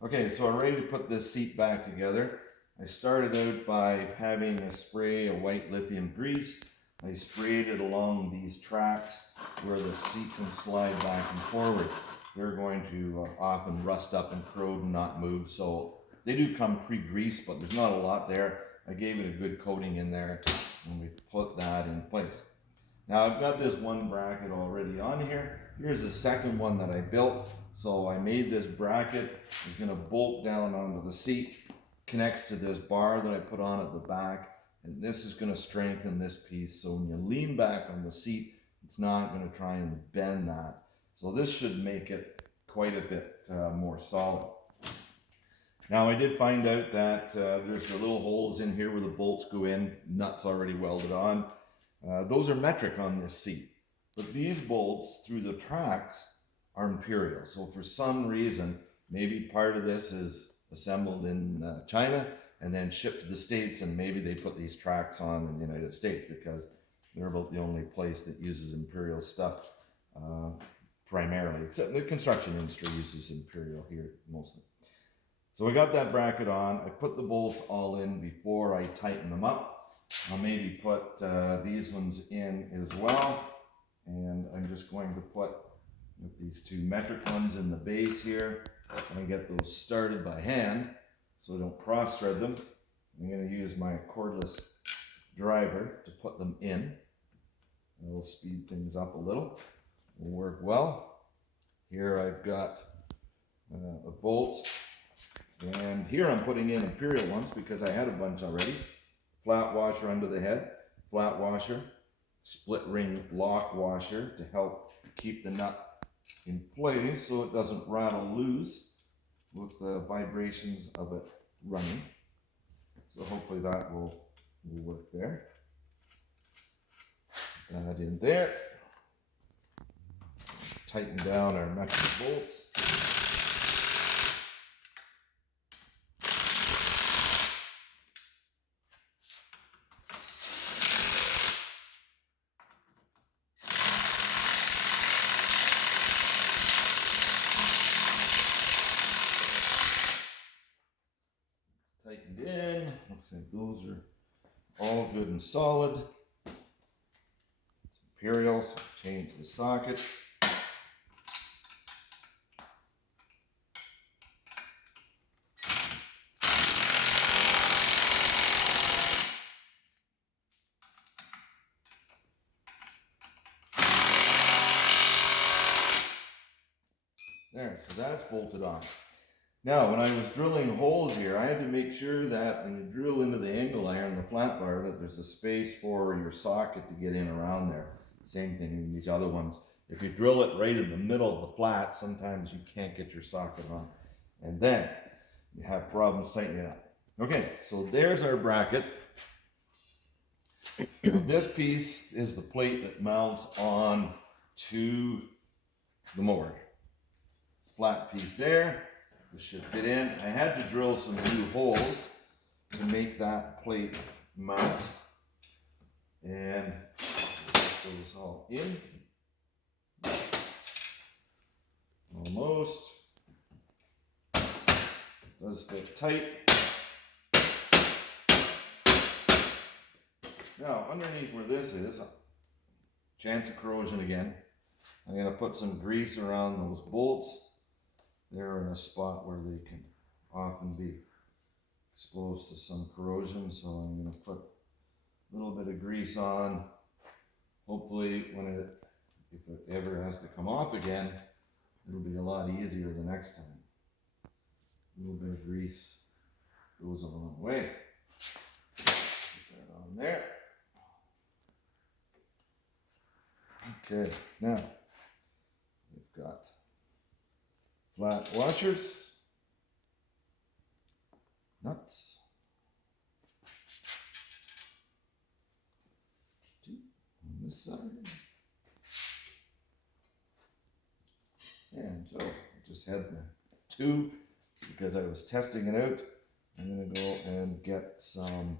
Okay, so I'm ready to put this seat back together. I started out by having a spray of white lithium grease. I sprayed it along these tracks where the seat can slide back and forward. They're going to often rust up and corrode and not move, so they do come pre-greased, but there's not a lot there. I gave it a good coating in there and we put that in place. Now I've got this one bracket already on here. Here's the second one that I built. So I made this bracket. It's going to bolt down onto the seat, connects to this bar that I put on at the back, and this is going to strengthen this piece. So when you lean back on the seat, it's not going to try and bend that. So this should make it quite a bit more solid. Now I did find out that there's the little holes in here where the bolts go in, nuts already welded on. Those are metric on this seat, but these bolts through the tracks are imperial. So for some reason, maybe part of this is assembled in China and then shipped to the States, and maybe they put these tracks on in the United States because they're about the only place that uses imperial stuff primarily, except the construction industry uses imperial here mostly. So I got that bracket on. I put the bolts all in before I tighten them up. I'll maybe put these ones in as well. And I'm just going to put these two metric ones in the base here. And get those started by hand so I don't cross thread them. I'm going to use my cordless driver to put them in. That will speed things up a little. It will work well. Here I've got a bolt. And here I'm putting in imperial ones because I had a bunch already. Flat washer under the head, flat washer, split ring lock washer to help keep the nut in place so it doesn't rattle loose with the vibrations of it running. So hopefully that will work there. Put that in there. Tighten down our metric bolts. Tightened in. Looks like those are all good and solid. It's imperial, so change the sockets. There, so that's bolted on. Now, when I was drilling holes here, I had to make sure that when you drill into the angle iron, the flat bar, that there's a space for your socket to get in around there. Same thing in these other ones. If you drill it right in the middle of the flat, sometimes you can't get your socket on. And then you have problems tightening it up. Okay, so there's our bracket. This piece is the plate that mounts on to the mower. Flat piece there. This should fit in. I had to drill some new holes to make that plate mount. And put those all in. Almost. Does fit tight. Now, underneath where this is, chance of corrosion again. I'm going to put some grease around those bolts. They're in a spot where they can often be exposed to some corrosion, so I'm going to put a little bit of grease on. Hopefully, if it ever has to come off again, it'll be a lot easier the next time. A little bit of grease goes a long way. Put that on there. Okay, now we've got flat washers, nuts, two on this side, and so I just had the two because I was testing it out. I'm going to go and get some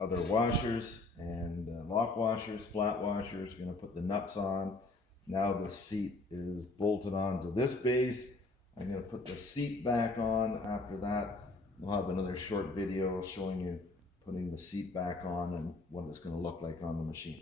other washers and lock washers, flat washers. Going to put the nuts on. Now the seat is bolted onto this base. I'm going to put the seat back on. After that, we'll have another short video showing you putting the seat back on and what it's going to look like on the machine.